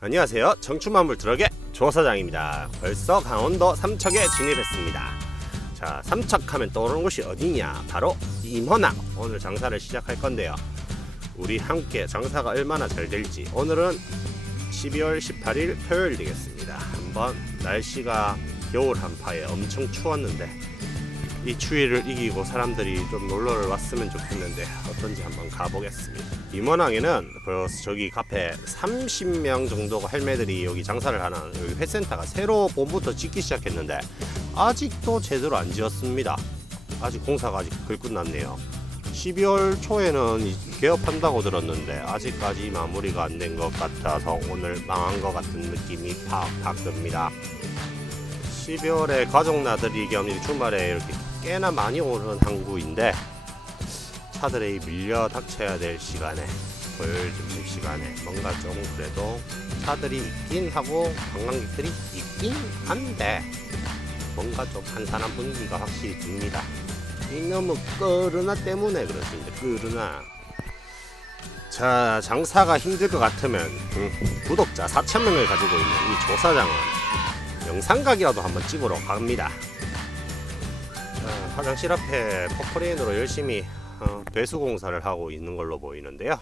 안녕하세요. 정춘만물 트럭의 조사장입니다. 벌써 강원도 삼척에 진입했습니다. 자, 삼척하면 떠오르는 곳이 어디냐? 바로 임원항. 오늘 장사를 시작할 건데요. 우리 함께 장사가 얼마나 잘 될지 오늘은 12월 18일 토요일 되겠습니다. 한번 날씨가 겨울 한파에 엄청 추웠는데 이 추위를 이기고 사람들이 좀 놀러를 왔으면 좋겠는데 어떤지 한번 가보겠습니다. 임원항에는 벌써 저기 카페 30명 정도가 할매들이 여기 장사를 하는 여기 회센터가 새로 봄부터 짓기 시작했는데 아직도 제대로 안 지었습니다. 아직 공사가 아직 덜 끝났네요. 12월 초에는 이- 개업한다고 들었는데 아직까지 마무리가 안 된 것 같아서 오늘 망한 것 같은 느낌이 팍팍 듭니다. 12월에 가족 나들이 겸이 주말에 이렇게 꽤나 많이 오는 항구인데 차들이 밀려 닥쳐야 될 시간에 점심 시간에 뭔가 좀 그래도 차들이 있긴 하고 관광객들이 있긴 한데 뭔가 좀 한산한 분위기가 확실히 듭니다. 이놈의 코로나 때문에 그렇습니다. 코로나. 자 장사가 힘들 것 같으면 음, 구독자 4,000명을 가지고 있는 이 조사장은 영상각이라도 한번 찍으러 갑니다. 자, 화장실 앞에 포크레인으로 열심히 어, 배수 공사를 하고 있는 걸로 보이는데요.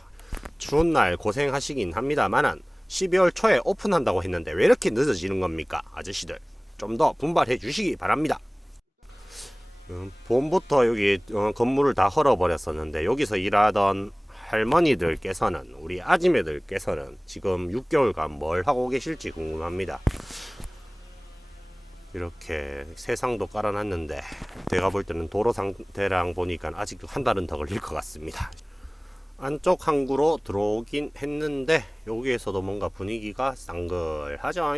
추운 날 고생하시긴 합니다만은 12월 초에 오픈한다고 했는데 왜 이렇게 늦어지는 겁니까, 아저씨들? 좀 더 분발해 주시기 바랍니다. 음, 봄부터 여기 어, 건물을 다 헐어버렸었는데 여기서 일하던 할머니들께서는 우리 아지매들께서는 지금 6개월간 뭘 하고 계실지 궁금합니다. 이렇게 세상도 깔아놨는데 내가 볼 때는 도로 상태랑 보니까 아직도 한 달은 더 걸릴 것 같습니다. 안쪽 항구로 들어오긴 했는데 여기에서도 뭔가 분위기가 쌍글하죠?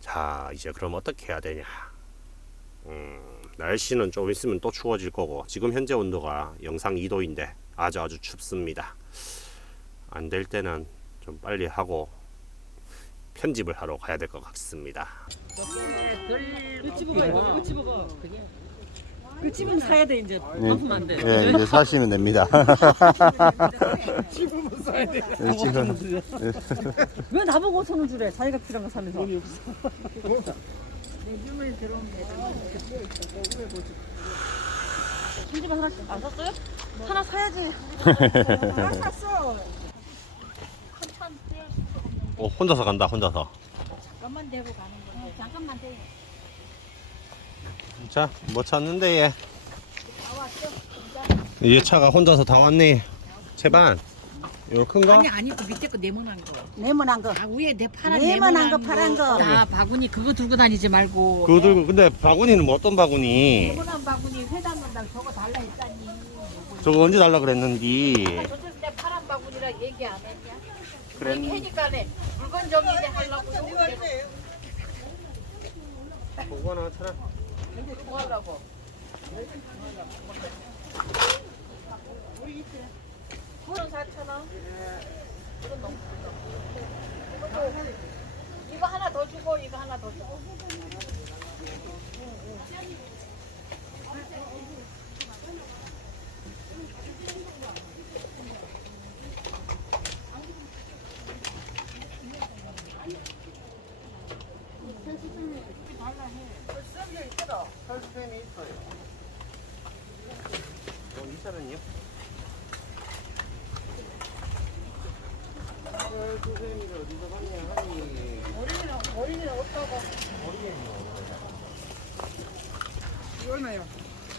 자 이제 그럼 어떻게 해야 되냐? 음, 날씨는 좀 있으면 또 추워질 거고 지금 현재 온도가 영상 2도인데 아주 아주 춥습니다. 안 될 때는 좀 빨리 하고 편집을 하러 가야 될 것 같습니다. 먹어. 그치면 사야 돼 이제. 아프면 안 돼. 예, 이제 사시면 됩니다. 집으면 사야 돼. 예, 지금 왜 나보고 5천 원 주래? 자기가 필요한 거 사면서. 손집 하나 안 샀어요? 하나 사야지. 어, 혼자서 간다 혼자서. 잠깐만 대고 가는 건데 잠깐만 대. 자, 뭐 찾는데 얘? 얘 차가 혼자서 다 왔네. 채반. 이거 큰 거? 아니 아니 그 밑에 거 네모난 거. 네모난 거. 아 위에 내 파란 네모난 거, 파란 거. 다 바구니 그거 들고 다니지 말고. 그거 들고 근데 바구니는 뭐 어떤 바구니? 네모난 바구니 회담문당 저거 달라 했다니. 저거 언제 달라 그랬는지. 저쪽 내 파란 바구니라 얘기 안 했냐? 그랬. 얘기하니까네 물건 정리제 하려고 여기 그거는 차라. 뭐 하려고? 그건 4천 원. 이건 너무. 이것도 이거 하나 더 주고 이거 하나 더 주고. 이 차는요? 어린이는 어린이는 없다고.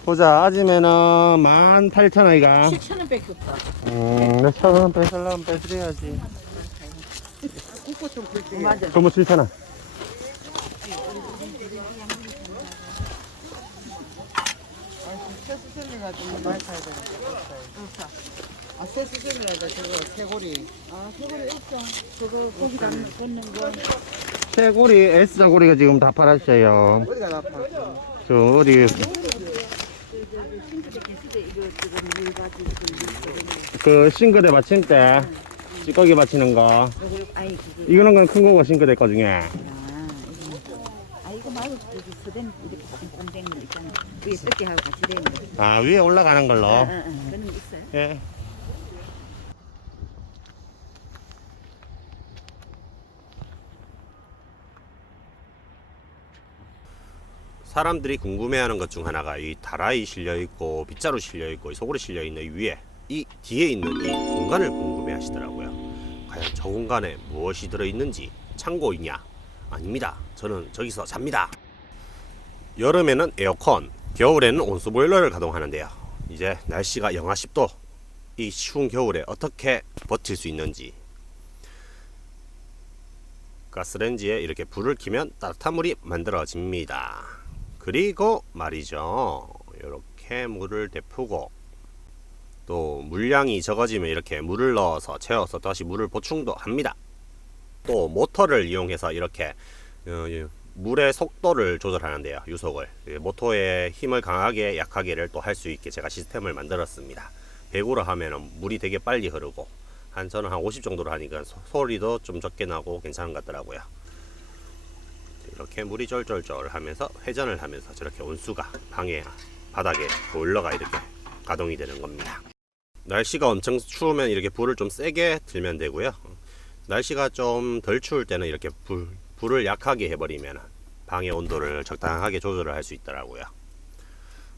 보자, 아지매는 18,000원이가. 7천 원 밖에 없다. 음, 몇 천원 빼살라면 빼드려야지. 맞아. 그럼 7,000원. 아, 새 수준이라 돼, 저거, 새고리. 아, 그거를 없어. 그거 고기 담는 걷는 거. 쇠고리, S자고리가 지금 다 팔았어요. 어디가 나빠? 저 어디 그 싱크대 받침대 찌꺼기 받치는 거. 이거는 건 큰 거고 싱크대 거 중에 아, 이거. 아, 말고 저기 서된 이렇게 있잖아. 그 위에 뜯기하고 같이 돼 있는 아 위에 올라가는 걸로. 어, 어, 어. 그런 거 있어요? 예. 사람들이 궁금해하는 것 중 하나가 이 다라이 실려 있고 빗자루 실려 있고 소굴이 실려 있는 이 위에 이 뒤에 있는 이 공간을 궁금해하시더라고요. 과연 저 공간에 무엇이 들어 있는지 창고이냐? 아닙니다. 저는 저기서 잡니다. 여름에는 에어컨, 겨울에는 온수 보일러를 가동하는데요. 이제 날씨가 영하 10도, 이 추운 겨울에 어떻게 버틸 수 있는지 가스레인지에 이렇게 불을 켜면 따뜻한 물이 만들어집니다. 그리고 말이죠. 이렇게 물을 데푸고 또 물량이 적어지면 이렇게 물을 넣어서 채워서 다시 물을 보충도 합니다. 또 모터를 이용해서 이렇게 어, 이 물의 속도를 조절하는데요. 유속을 이 모터의 힘을 강하게 약하게를 또 할 수 있게 제가 시스템을 만들었습니다. 100으로 하면은 물이 되게 빨리 흐르고 한 저는 한 50 정도로 하니까 소- 소리도 좀 적게 나고 괜찮은 것 같더라고요. 이렇게 물이 쫄쫄쫄 하면서 회전을 하면서 저렇게 온수가 방에 바닥에 보일러가 이렇게 가동이 되는 겁니다. 날씨가 엄청 추우면 이렇게 불을 좀 세게 들면 되고요. 날씨가 좀 덜 추울 때는 이렇게 불, 불을 약하게 해버리면 방의 온도를 적당하게 조절을 할 수 있더라고요.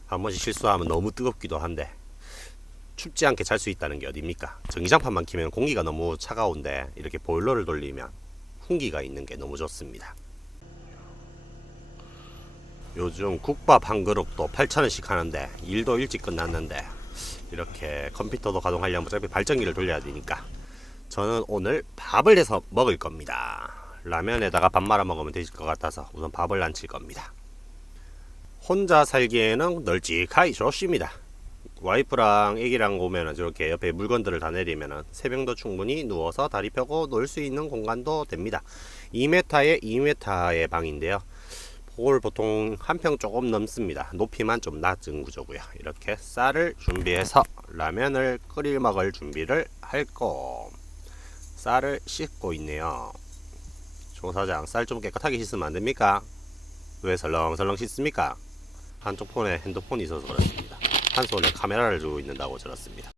한 번씩 실수하면 너무 뜨겁기도 한데 춥지 않게 잘 수 있다는 게 어딥니까? 전기장판만 키면 공기가 너무 차가운데 이렇게 보일러를 돌리면 훈기가 있는 게 너무 좋습니다. 요즘 국밥 한 그릇도 8,000원씩 하는데 일도 일찍 끝났는데 이렇게 컴퓨터도 가동하려면 어차피 발전기를 돌려야 되니까 저는 오늘 밥을 해서 먹을 겁니다. 라면에다가 밥 말아 먹으면 되실 것 같아서 우선 밥을 안 칠 겁니다. 혼자 살기에는 널찍하기 좋습니다. 와이프랑 애기랑 오면은 저렇게 옆에 물건들을 다 내리면은 새벽도 충분히 누워서 다리 펴고 놀 수 있는 공간도 됩니다. 2m에 2m의 방인데요. 그걸 보통 한 평 조금 넘습니다. 높이만 좀 낮은 구조고요. 이렇게 쌀을 준비해서 라면을 끓일 먹을 준비를 할 거 쌀을 씻고 있네요. 조사장 쌀 좀 깨끗하게 씻으면 안 됩니까? 왜 설렁설렁 씻습니까? 한쪽 폰에 핸드폰이 있어서 그렇습니다. 한 손에 카메라를 들고 있는다고 들었습니다.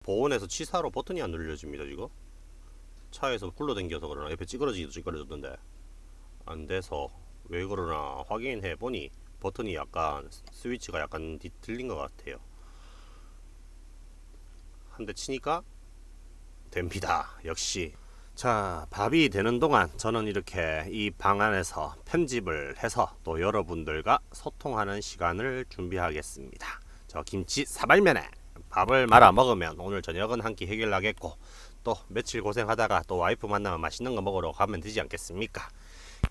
보온에서 치사로 버튼이 안 눌려집니다 지금. 차에서 굴러댕겨서 그러나 옆에 찌그러지기도 찌그러졌던데 안 돼서 왜 그러나 확인해 보니 버튼이 약간 스위치가 약간 뒤- 들린 것 같아요. 한 대 치니까 됩니다. 역시. 자, 밥이 되는 동안 저는 이렇게 이 방 안에서 편집을 해서 또 여러분들과 소통하는 시간을 준비하겠습니다. 저 김치 사발면에 밥을 말아 먹으면 오늘 저녁은 한 끼 해결나겠고 또 며칠 고생하다가 또 와이프 만나면 맛있는 거 먹으러 가면 되지 않겠습니까?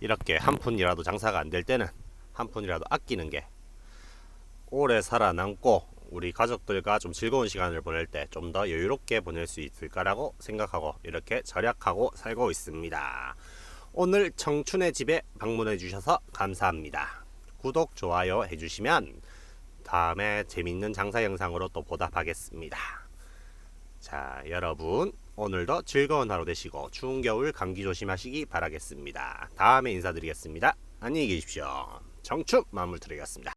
이렇게 한 푼이라도 장사가 안 될 때는 한 푼이라도 아끼는 게 오래 살아남고 우리 가족들과 좀 즐거운 시간을 보낼 때 좀 더 여유롭게 보낼 수 있을까라고 생각하고 이렇게 절약하고 살고 있습니다. 오늘 청춘의 집에 방문해 주셔서 감사합니다. 구독, 좋아요 해주시면 다음에 재밌는 장사 영상으로 또 보답하겠습니다. 자, 여러분 오늘도 즐거운 하루 되시고 추운 겨울 감기 조심하시기 바라겠습니다. 다음에 인사드리겠습니다. 안녕히 계십시오. 청춘 마무리 드리겠습니다.